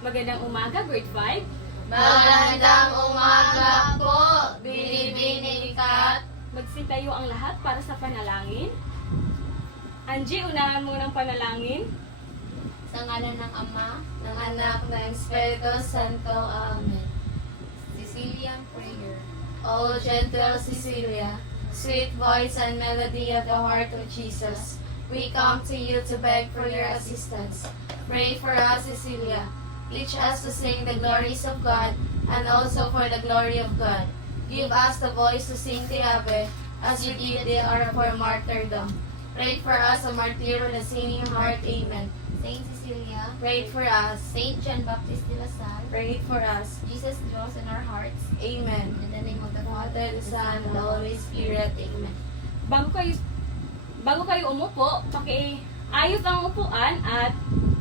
Magandang umaga, grade 5. Magandang umaga po, Binibining Kat. Magsitayo ang lahat para sa panalangin. Angie, unahan mo ng panalangin. Sa ngalan ng Ama, ng Anak, ng Espiritu Santo. Amen. Sicilian Prayer. O gentle Cecilia, sweet voice and melody of the heart of Jesus, we come to you to beg for your assistance. Pray for us, Cecilia. Teach us to sing the glories of God and also for the glory of God. Give us the voice to sing the Ave as you did the honor for martyrdom. Pray for us, a martyr with a singing heart. Amen. Saint Cecilia, Pray for us. Saint John Baptist de la Salle, Pray for us. Jesus dwells in our hearts. Amen. In the name of the Father, the Son, and the Holy Spirit. Amen. Bago kayo umupo, pakiayos ang upuan at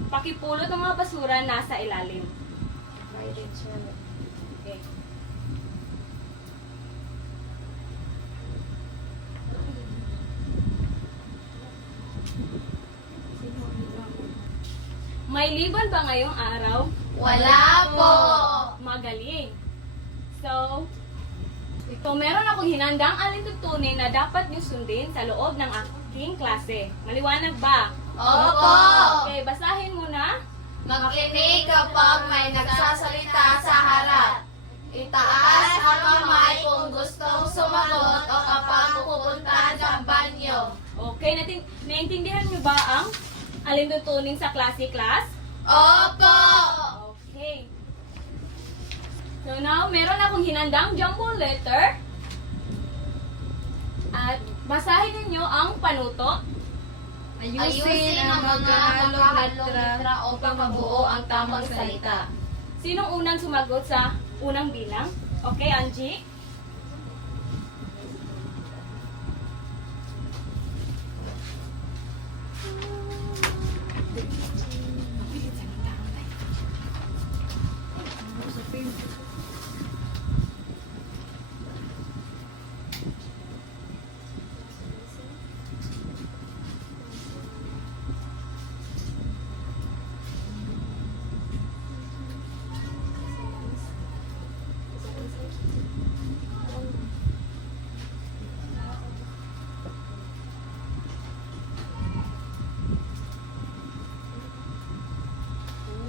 pakipulot ng mga basura nasa ilalim. Okay. May liban ba ngayong araw? Wala po. Magaling. So meron akong hinandang alintutunin na dapat niyo sundin sa loob ng aking klase. Maliwanag ba? Opo. Okay, basahin mo na. Makinig kapag may nagsasalita sa harap. Itaas ang kamay kung gustong sumagot o kapag pupunta sa banyo. Okay, naintindihan niyo ba ang alintutunin sa klase, class? Opo. Okay. So now, meron akong hinandang jumbo letter. At basahin ninyo ang panuto. Ayusin ang mga makahalong letra upang mabuo ang tamang salita. Sinong unang sumagot sa unang bilang? Okay, Angie?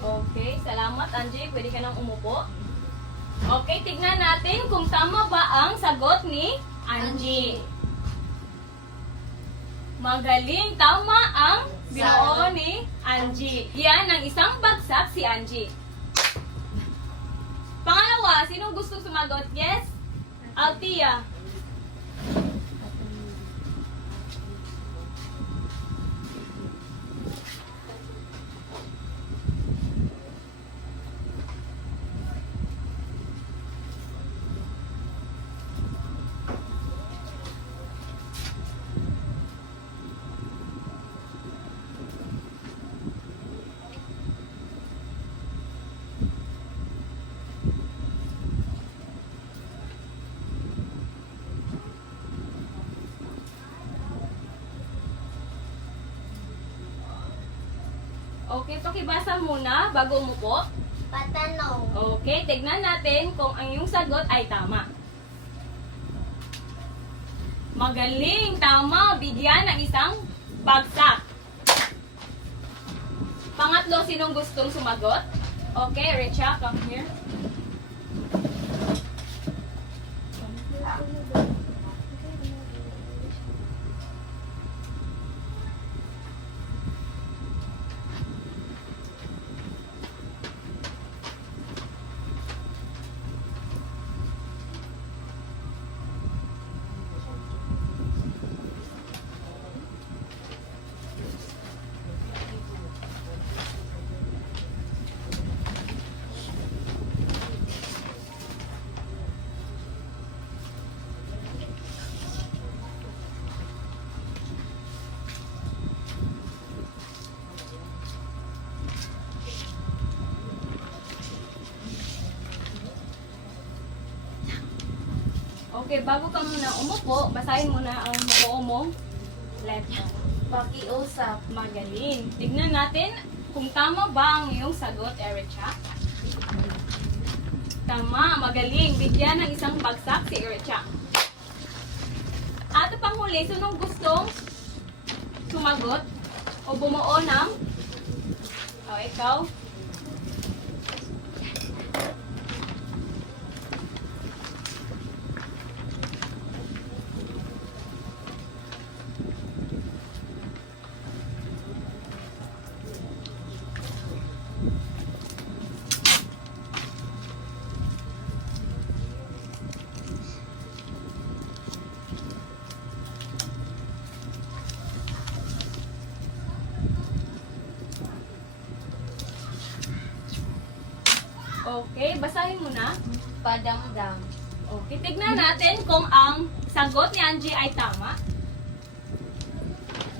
Okay, salamat Angie. Pwede ka nang umupo. Okay, tignan natin kung tama ba ang sagot ni Angie. Magaling, tama ang binuo ni Angie. Yan ang isang bagsak si Angie. Pangalawa, sinong gustong sumagot? Yes? Altia. Okay, pakibasa muna bago umupo. Patanong. Okay, tignan natin kung ang iyong sagot ay tama. Magaling, tama. Bigyan ng isang bagsak. Pangatlo, sinong gustong sumagot? Okay, Richa, come here. Okay, bago ka muna umupo, basahin mo na ang buo mong letter. Pakiusap. Magaling. Tignan natin kung tama ba ang iyong sagot, Ericha. Tama, magaling. Bigyan ng isang bagsak si Ericha. At panghuli, sinong gustong sumagot o bumuo ng ikaw? Okay, basahin mo na. Padamdam. Okay, tignan natin kung ang sagot ni Angie ay tama.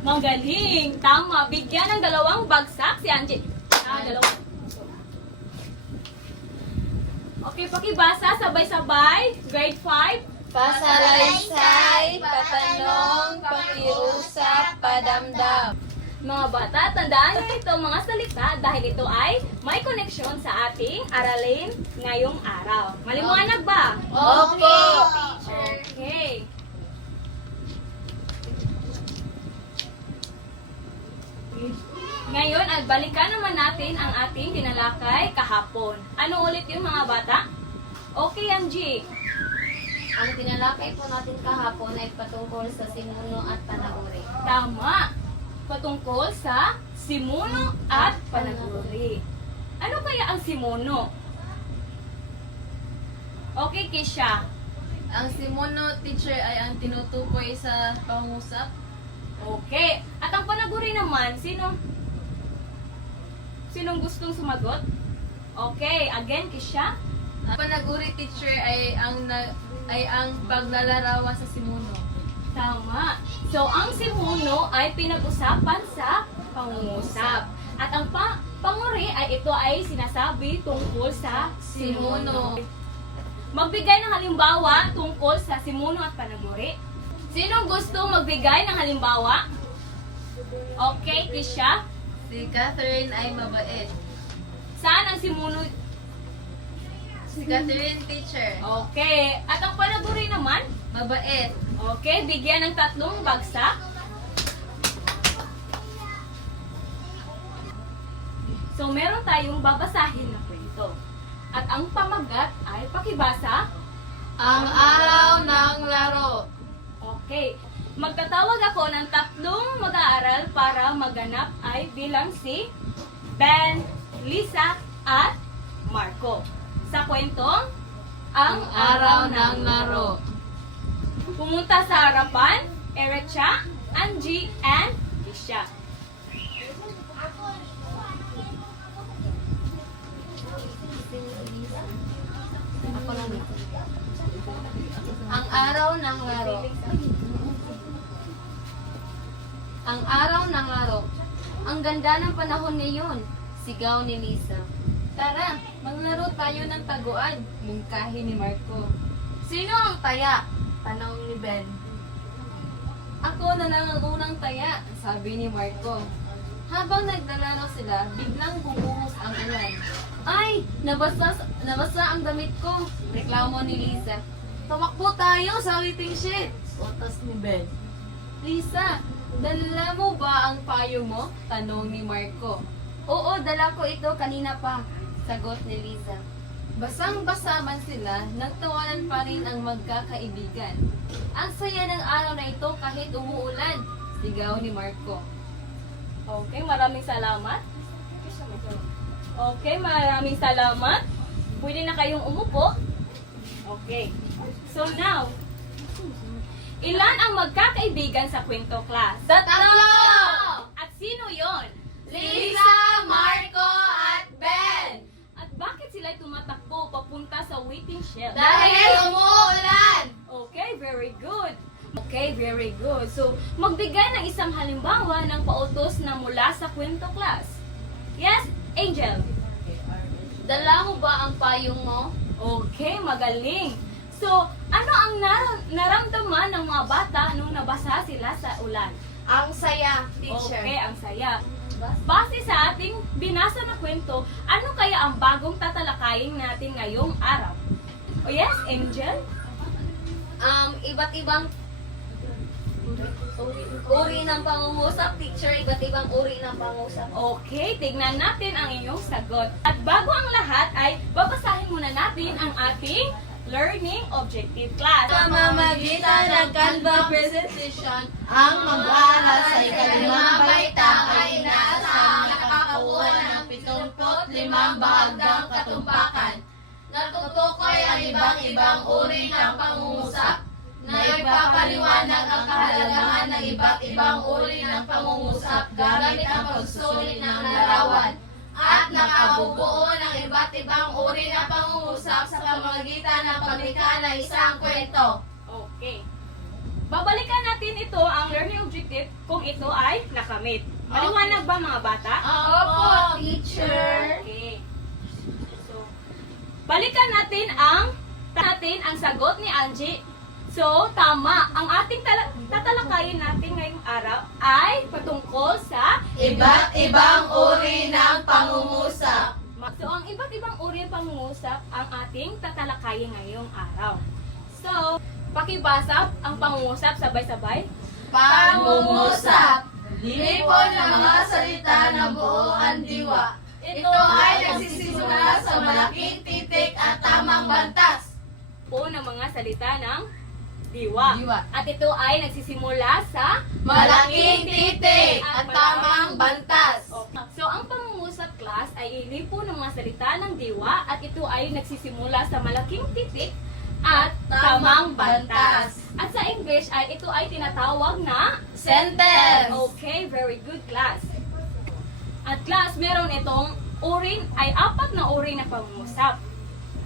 Magaling! Tama! Bigyan ng 2 bagsak si Angie. Dalawa. Okay, pakibasa sabay-sabay. Grade 5. Pasalaysay, patanong, pakiusap, padamdam. Mga bata, tandaan niyo itong mga salita dahil ito ay may koneksyon sa ating aralin ngayong araw. Maliwanag ba? Okay, Okay. Ngayon, at balikan naman natin ang ating tinalakay kahapon. Ano ulit yung mga bata? Okay, Angie. Ang tinalakay po natin kahapon ay patungkol sa sinuno at panaguri. Tama. Patungkol sa simuno at panaguri. Ano kaya ang simuno? Okay, Kisha. Ang simuno, teacher, ay ang tinutukoy sa pangusap. Okay. At ang panaguri naman, sinong gustong sumagot? Okay, again, Kisha. Ang panaguri, teacher, ay ang paglalarawan sa simuno. Tama. So, ang simuno ay pinag-usapan sa pangungusap. At ang panguri ay ito ay sinasabi tungkol sa simuno. Magbigay ng halimbawa tungkol sa simuno at panaguri. Sinong gusto magbigay ng halimbawa? Okay, Kisha. Si Catherine ay mabait. Saan ang simuno? Si Catherine, teacher, Okay. At ang panaguri naman? mabait. Okay, bigyan ng 3 bagsak. So, meron tayong babasahin na kwento. At ang pamagat ay pakibasa. Ang araw ng laro. Okay. Magtatawag ako ng 3 mag-aaral para maganap ay bilang si Ben, Lisa, at Marco. Sa kwentong, ang araw ng laro. Pumunta sa harapan, Ericha, Angie, and Kisha. Ako lang. Ang araw ng laro. Ang araw ng laro. Ang ganda ng panahon ngayon. Sigaw ni Lisa. Tara, maglaro tayo ng taguan. Mungkahi ni Marco. Sino ang taya? Tanong ni Ben. Ako na lang ang unang taya, sabi ni Marco. Habang naglalaro sila, biglang bumuhos ang ulan. Ay, nabasa ang damit ko. Reklamo ni Lisa. Tumakbo tayo sa waiting shed. Utos ni Ben. Lisa, dala mo ba ang payo mo? Tanong ni Marco. Oo, dala ko ito kanina pa. Sagot ni Lisa. Basang-basa man sila, nagtawanan pa rin ang magkakaibigan. Ang saya ng araw na ito kahit umuulan, sigaw ni Marco. Okay, maraming salamat. Okay, maraming salamat. Pwede na kayong umupo. Okay. So now, ilan ang magkakaibigan sa kwento class? 3! At sino yon? Lisa, Marco, at Ben! At bakit sila tumatakbo papunta sa waiting shed? Dahil umuulan! Okay, very good. Okay, very good. So, magbigay ng isang halimbawa ng pautos na mula sa kwento class. Yes, Angel? Dala mo ba ang payong mo? Okay, magaling. So, ano ang naramdaman ng mga bata nung nabasa sila sa ulan? Ang saya, Okay, ang saya. Base sa ating binasa na kwento, ano kaya ang bagong tatalakay tatalakayin natin ngayong araw? O yes, Angel? Iba't ibang uri ng pangungusap, teacher. Iba't ibang uri ng pangungusap. Okay, tignan natin ang iyong sagot. At bago ang lahat ay babasahin muna natin ang ating learning objective class. Sa pamamagitan ng Canva presentation, ang mag-aaral sa ikalimang baitang ay inaasahang nakakakuha ng 75 bahagdang katumpakan. Natutukoy ang iba't ibang uri ng pangungusap na ipapaliwanag ang kahalagahan ng iba't ibang uri ng pangungusap gamit ang pagsulit ng larawan at nakabubuo ng iba't ibang uri ng pangungusap sa pamamagitan ng paglikha ng isang kwento. Okay. Babalikan natin ito, ang learning objective, kung ito ay nakamit. Maliwanag ba mga bata? Opo, teacher. Okay. So, balikan natin ang sagot ni Angie. So, tama. Ang ating tatalakayin natin ngayong araw ay patungkol sa Iba't ibang uri ng pangungusap. So, ang iba't ibang uri ng pangungusap ang ating tatalakayin ngayong araw. So, pakibasa ang pangungusap sabay-sabay. Pangungusap. Lipon ng mga salita na buo ang diwa. Ito ay nagsisimula sa malaking titik at tamang bantas. O ng mga salita ng diwa. At ito ay nagsisimula sa Malaking titik at tamang bantas. So, ang pangungusap class ay ilipo ng mga salita ng diwa at ito ay nagsisimula sa malaking titik at tamang bantas. At sa English ay ito ay tinatawag na Sentence. Okay, very good class. At class, meron itong apat na uri na pangungusap.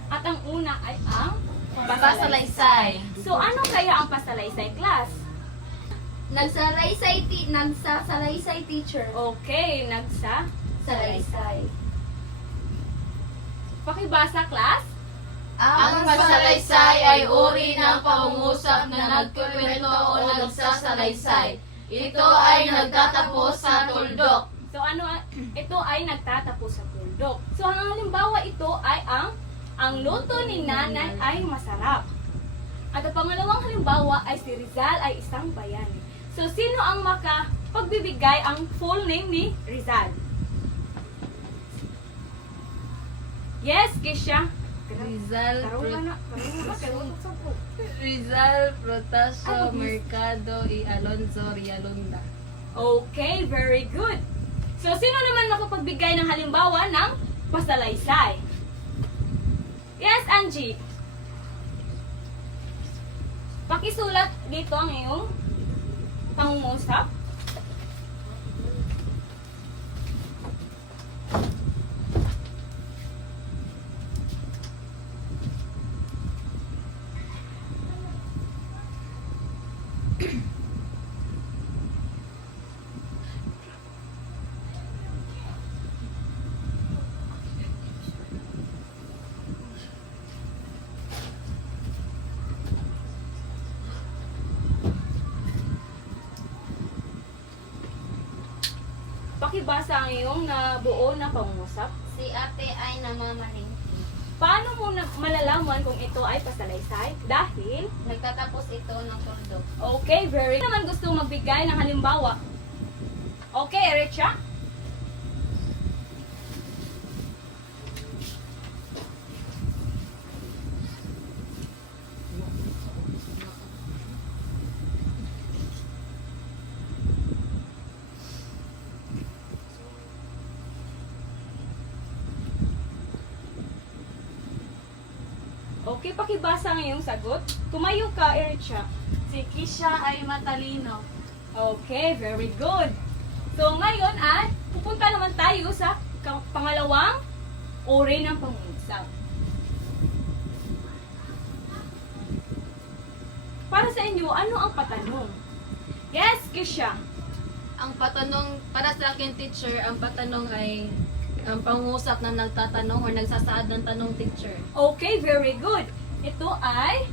At ang una ay ang Pasalaysay. So, ano kaya ang pasalaysay class? Nagsasalaysay, teacher. Okay, Salaysay. Pakibasa class. Ang pasalaysay ay uri ng pangungusap na nagkukwento o nagsasalaysay. Ito ay nagtatapos sa tuldok. So, ito ay nagtatapos sa tuldok. So, ang halimbawa ito ay ang luto ni nanay ay masarap. At ang pangalawang halimbawa ay si Rizal ay isang bayani. So, sino ang makapagbibigay ang full name ni Rizal? Yes, Kisha. Rizal Karungan. Protasio Mercado y Alonzo Rialonda. Okay, very good. So, sino naman makapagbigay ng halimbawa ng pasalaysay? Yes, Angie. Pakisulat dito ang iyong pangungusap. Pakibasa ang iyong nabuo na pangungusap. Si ate ay namamalingki. Paano mo malalaman kung ito ay pasalaysay? Dahil, Nagtatapos ito ng tuldok. okay, very good. Naman gusto magbigay ng halimbawa. Okay, Erecha? Okay, pakibasa ang iyong sagot. Tumayo ka, Erecha. Si Kisha ay matalino. Okay, very good. So, ngayon ay pupunta naman tayo sa pangalawang uri ng pangungusap. Para sa inyo, ano ang patanong? Yes, Kisha. Ang patanong, para sa akin teacher, ang patanong ay ang pangungusap na nagtatanong o nagsasaad ng tanong teacher. Okay, very good. Ito ay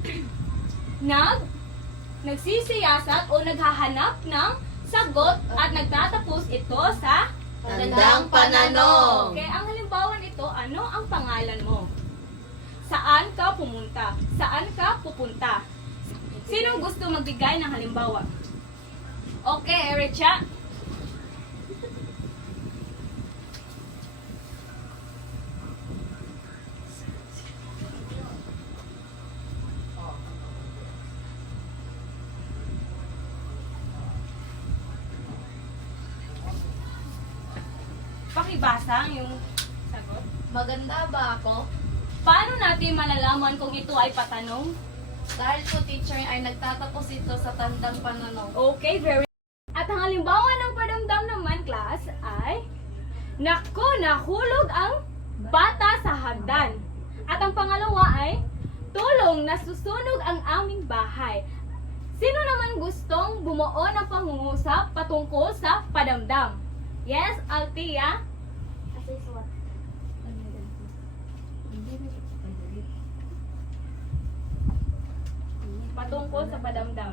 nagsisiyasat o naghahanap ng sagot at nagtatapos ito sa Tandang pananong. Okay, ang halimbawa nito, ano ang pangalan mo? Saan ka pumunta? Saan ka pupunta? Sino gusto magbigay ng halimbawa? Okay, Ericha. Pakibasa yung sagot. Maganda ba ako? Paano natin malalaman kung ito ay patanong? Dahil po teacher ay nagtatapos ito sa tandang pananong. Okay, very. At ang halimbawa ng padamdam naman, class, ay Naku, nahulog ang bata sa hagdan. At ang pangalawa ay Tulong, nasusunog ang aming bahay. Sino naman gustong bumuo ng pangungusap patungkol sa padamdam? Yes, Althea? Patungkol sa padamdam.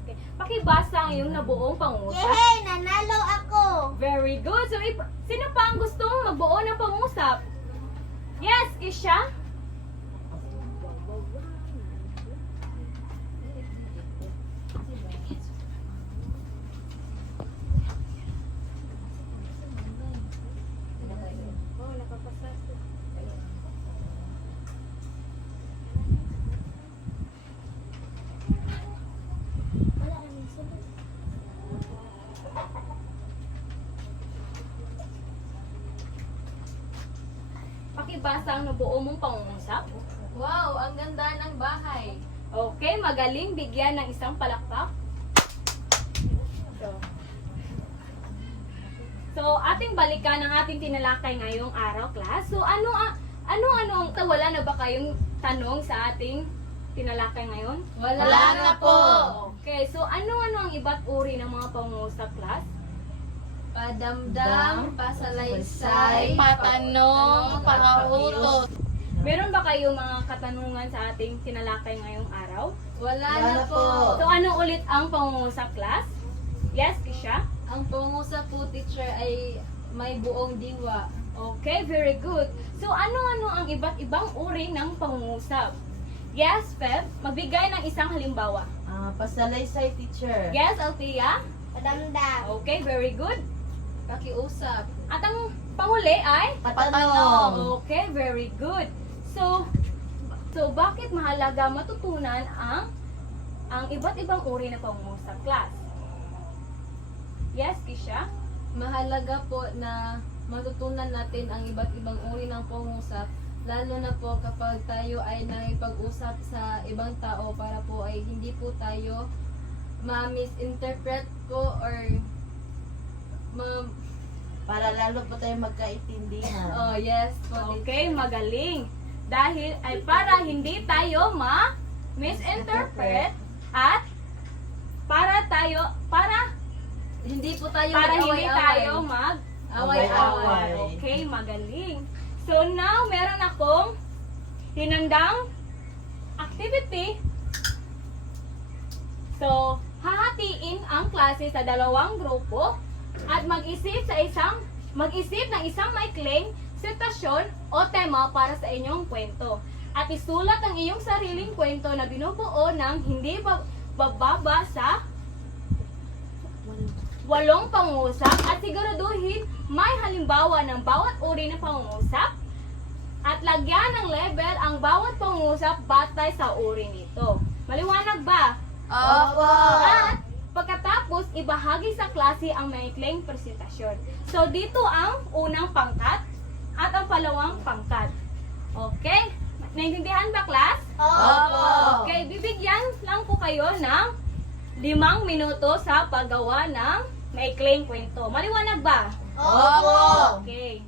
Okay. Pakibasa ang iyong nabuong pangungusap. Yay! Nanalo ako! Very good. So, sino pa ang gustong magbuo ng pangungusap? Yes, Isha? Pakibasa ang nabuo mong pangungusap. Wow, ang ganda ng bahay. Okay, magaling bigyan ng isang palakpak. So, ating balikan ang ating tinalakay ngayong araw, class. So, ano-ano wala na ba kayong tanong sa ating tinalakay ngayon? Wala na po. Okay, so ano-ano ang iba't uri ng mga pangungusap, class? Padamdam, pasalaysay, Patanong, pangahutot. Meron ba kayong mga katanungan sa ating tinalakay ngayong araw? Wala na po. So, ano ulit ang pangungusap, class? Yes, Kisha? Ang pangusap po, teacher, ay may buong diwa. Okay, very good. So, ano-ano ang iba't ibang uri ng pangungusap? Yes, Feb? Magbigay ng isang halimbawa. Pasalaysay teacher. Yes, Althea? Padamdam. Okay, very good. Pakiusap. At ang panghuli ay? Patanong. Okay, very good. So bakit mahalaga matutunan ang iba't ibang uri ng pangungusap, class? Yes, Kisha? Mahalaga po na matutunan natin ang iba't ibang uri ng pangusap, lalo na po kapag tayo ay nakipag-usap sa ibang tao para po ay hindi po tayo ma-misinterpret po or Para lalo po tayo magkaintindihan. oh yes po. Okay, magaling. Dahil ay para hindi tayo ma-misinterpret at para Hindi po tayo hindi tayo Away-away. Okay, magaling. So now, meron akong hinandang activity. So, hahatiin ang klase sa dalawang grupo at mag-isip ng isang maikling sitwasyon o tema para sa inyong kwento. At isulat ang iyong sariling kwento na binubuo ng hindi bababa sa 8 pangungusap at siguraduhin may halimbawa ng bawat uri ng pangungusap at lagyan ng label ang bawat pangungusap batay sa uri nito. Maliwanag ba? Opo. At pagkatapos, ibahagi sa klase ang maikling presentasyon. So, dito ang unang pangkat at ang palawang pangkat. Okay? Naintindihan ba, class? Opo. Okay, bibigyan lang po kayo ng 5 minuto sa paggawa ng maikling kwento. Maliwanag ba? Opo. Okay.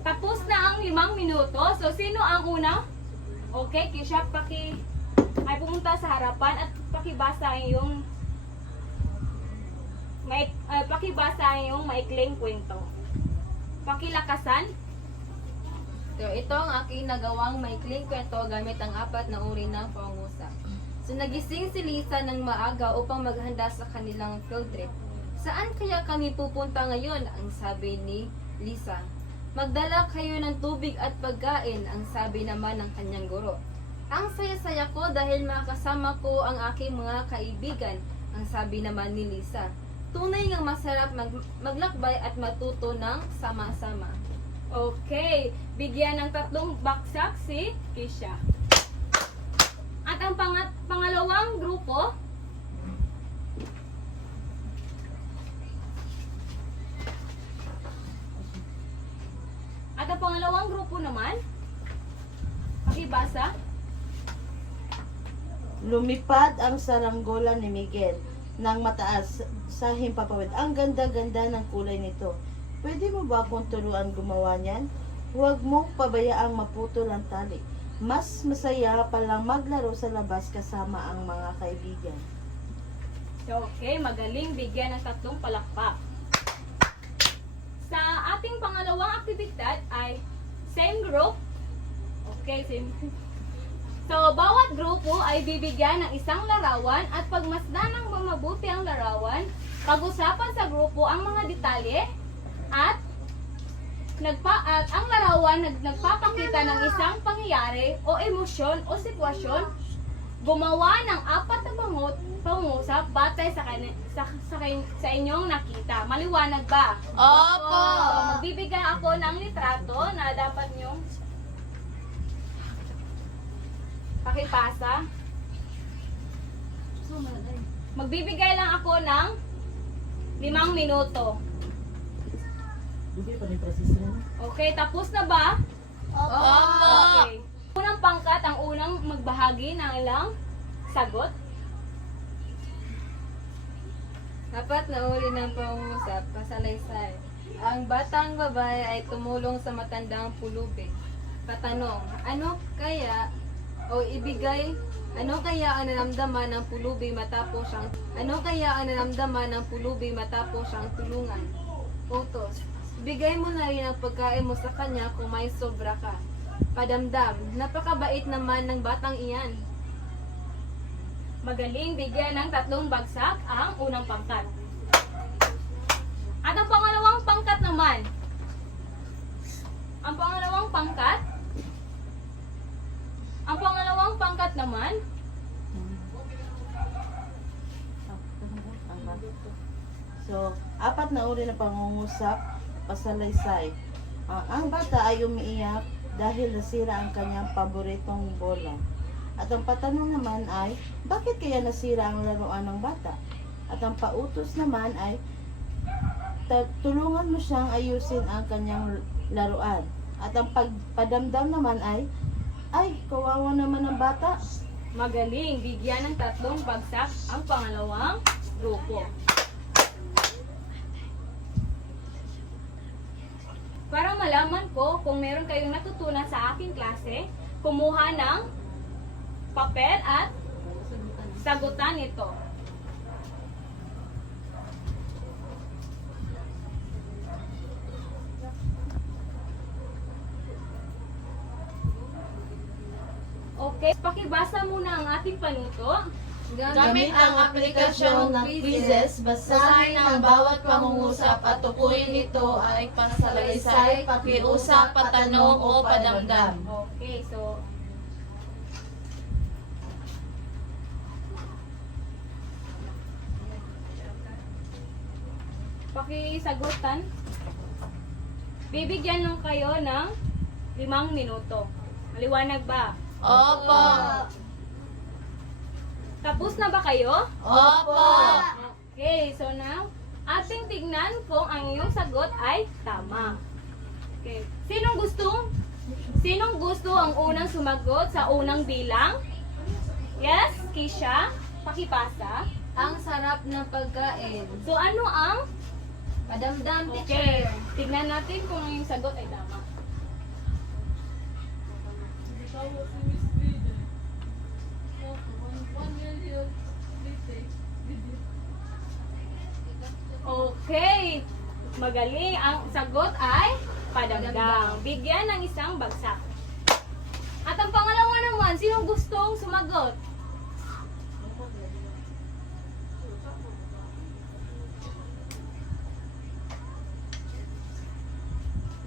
Tapos na ang 5 minuto. So, sino ang una? Okay, Kisha, ay pumunta sa harapan at pakibasa yung pakibasa yung maikling kwento. Pakilakasan. So, ito ang aking nagawang maikling kwento gamit ang 4 na uri ng pangungusap. So, nagising si Lisa ng maaga upang maghanda sa kanilang field trip. Saan kaya kami pupunta ngayon? Ang sabi ni Lisa. Magdala kayo ng tubig at pagkain, ang sabi naman ng kanyang guro. Ang saya-saya ko dahil makasama ko ang aking mga kaibigan, ang sabi naman ni Lisa. Tunay ngang masarap maglakbay at matuto ng sama-sama. Okay, bigyan ng 3 baksak si Kisha. At ang pangalawang grupo, naman, pakibasa. Lumipad ang saranggola ni Miguel ng mataas sa himpapawid. Ang ganda-ganda ng kulay nito. Pwede mo ba akong turuan gumawa niyan? Huwag mong pabayaang maputol ang tali. Mas masaya palang maglaro sa labas kasama ang mga kaibigan. Okay, magaling, bigyan ng 3 palakpak. Sa ating pangalawang aktibidad ay same group. Okay, same. So, bawat grupo ay bibigyan ng isang larawan at pagmasdan ng mabuti ang larawan, pag-usapan sa grupo ang mga detalye at ang larawan nagpapakita ng isang pangyayari o emosyon o sitwasyon, gumawa ng 4 na pangusap batay sa inyong nakita. Maliwanag ba? Opo! So, magbibigay ako ng litrato na dapat nyong pakipasa. Magbibigay lang ako ng 5 minuto. Okay, tapos na ba? Opo! Okay. Unang pangkat, ang unang magbahagi ng ilang sagot. 4 na uri ng pangungusap, pasalaysay. Ang batang babae ay tumulong sa matandang pulubi. Patanong, ano kaya ang naramdaman ng pulubi matapos siyang tulungan? Utos, ibigay mo na rin ang pagkain mo sa kanya kung may sobra ka. Padamdam, napakabait naman ng batang iyan. Magaling, bigyan ng 3 bagsak ang unang pangkat. At ang pangalawang pangkat naman. Ang pangalawang pangkat naman. So, 4 na uri ng pangungusap, pasalaysay. Ang bata ay umiiyak dahil nasira ang kanyang paboritong bola. At ang patanong naman ay, bakit kaya nasira ang laruan ng bata? At ang pautos naman ay, tulungan mo siyang ayusin ang kanyang laruan. At ang padamdam naman ay kawawa naman ang bata. Magaling, bigyan ng 3 bagsak ang pangalawang grupo. Para malaman ko kung meron kayong natutunan sa aking klase, kumuha ng papel at sagutan ito. Okay, pakibasa muna ang ating panuto. Gamit ang aplikasyon ng quizzes, basahin ang bawat pangungusap at tukuyin ito ay pansalaysay, pakiusap, patanong o padamdam. Okay, so pakisagutan. Bibigyan lang kayo ng 5 minuto. Maliwanag ba? Opo! Tapos na ba kayo? Opo! Okay, so now, ating tignan kung ang iyong sagot ay tama. Okay. Sinong gusto ang unang sumagot sa unang bilang? Yes, Kisha? Pakipasa. Ang sarap ng pagkain. So, ano ang? Padamdam, Okay. teacher. Tignan natin kung ang iyong sagot ay tama. Okay. Magaling. Ang sagot ay padamdam. Bigyan ng isang bagsak. At ang pangalawa naman, sino gustong sumagot?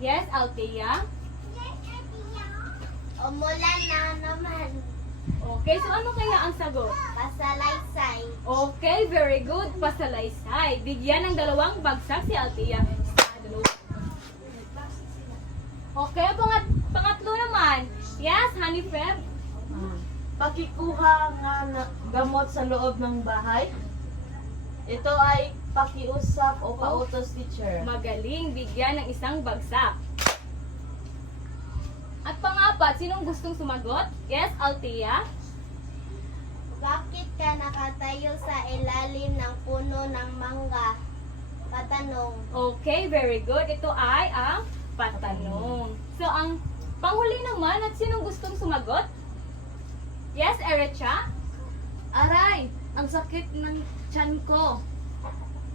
Yes, Althea? Umulan na naman. Okay, so ano kaya ang sagot? Pasalaysay. Okay, very good. Pasalaysay. Bigyan ng 2 bagsak si Althea. Okay, pangatlo naman. Yes, Honey Feb? Pakikuha nga na gamot sa loob ng bahay. Ito ay pakiusap o pautos, teacher. Magaling. Bigyan ng 1 bagsak. At pangapat, sinong gustong sumagot? Yes, Althea? Bakit ka nakatayo sa ilalim ng puno ng mangga? Patanong. Okay, very good. Ito ay ang patanong. So, ang panghuli naman, at sinong gustong sumagot? Yes, Erecha? Aray, ang sakit ng tiyan ko.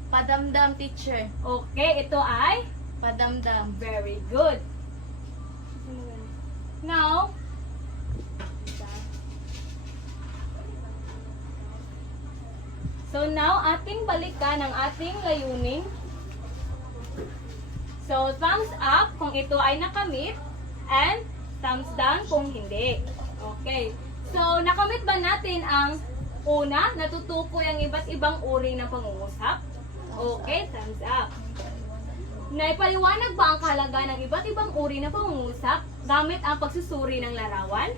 Padamdam, teacher. Okay, ito ay Padamdam. very good. Now, so now, ating balikan ang ating layunin. So, thumbs up kung ito ay nakamit and thumbs down kung hindi. Okay. So, nakamit ba natin ang una, natutukoy ang iba't ibang uri ng pangungusap? Okay, thumbs up. Naipaliwanag ba ang kahalagaan ng iba't ibang uri ng pangungusap gamit ang pagsusuri ng larawan?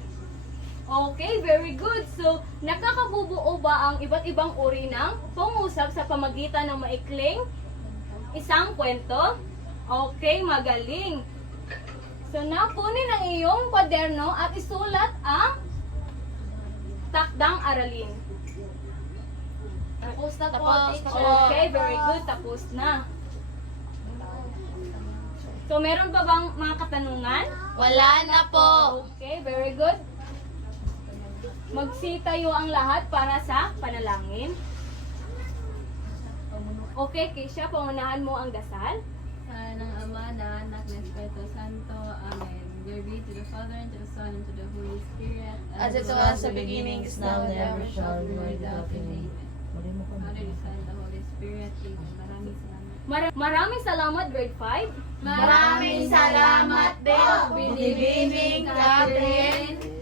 Okay, very good. So, nakakabubuo ba ang iba't ibang uri ng pangungusap sa pamagitan ng maikling isang kwento? Okay, magaling. So, napunin ang iyong kwaderno at isulat ang takdang aralin. Tapos na po, teacher. Okay, very good. Tapos na. So, meron ba bang mga katanungan? Wala na po. Okay, very good. Magsitayo ang lahat para sa panalangin. Okay, Keisha, pangunahan mo ang dasal. Sa ng Ama, na Anak, ng Espiritu Santo. Amen. Glory be to the Father, and to the Son, and to the Holy Spirit. As it was sa beginning, is now, and ever shall be, world without end. Amen. Father, the Son, and the Holy Spirit. Amen. Maraming salamat. Maraming salamat, grade 5. Maraming salamat din, Binibining Catherine.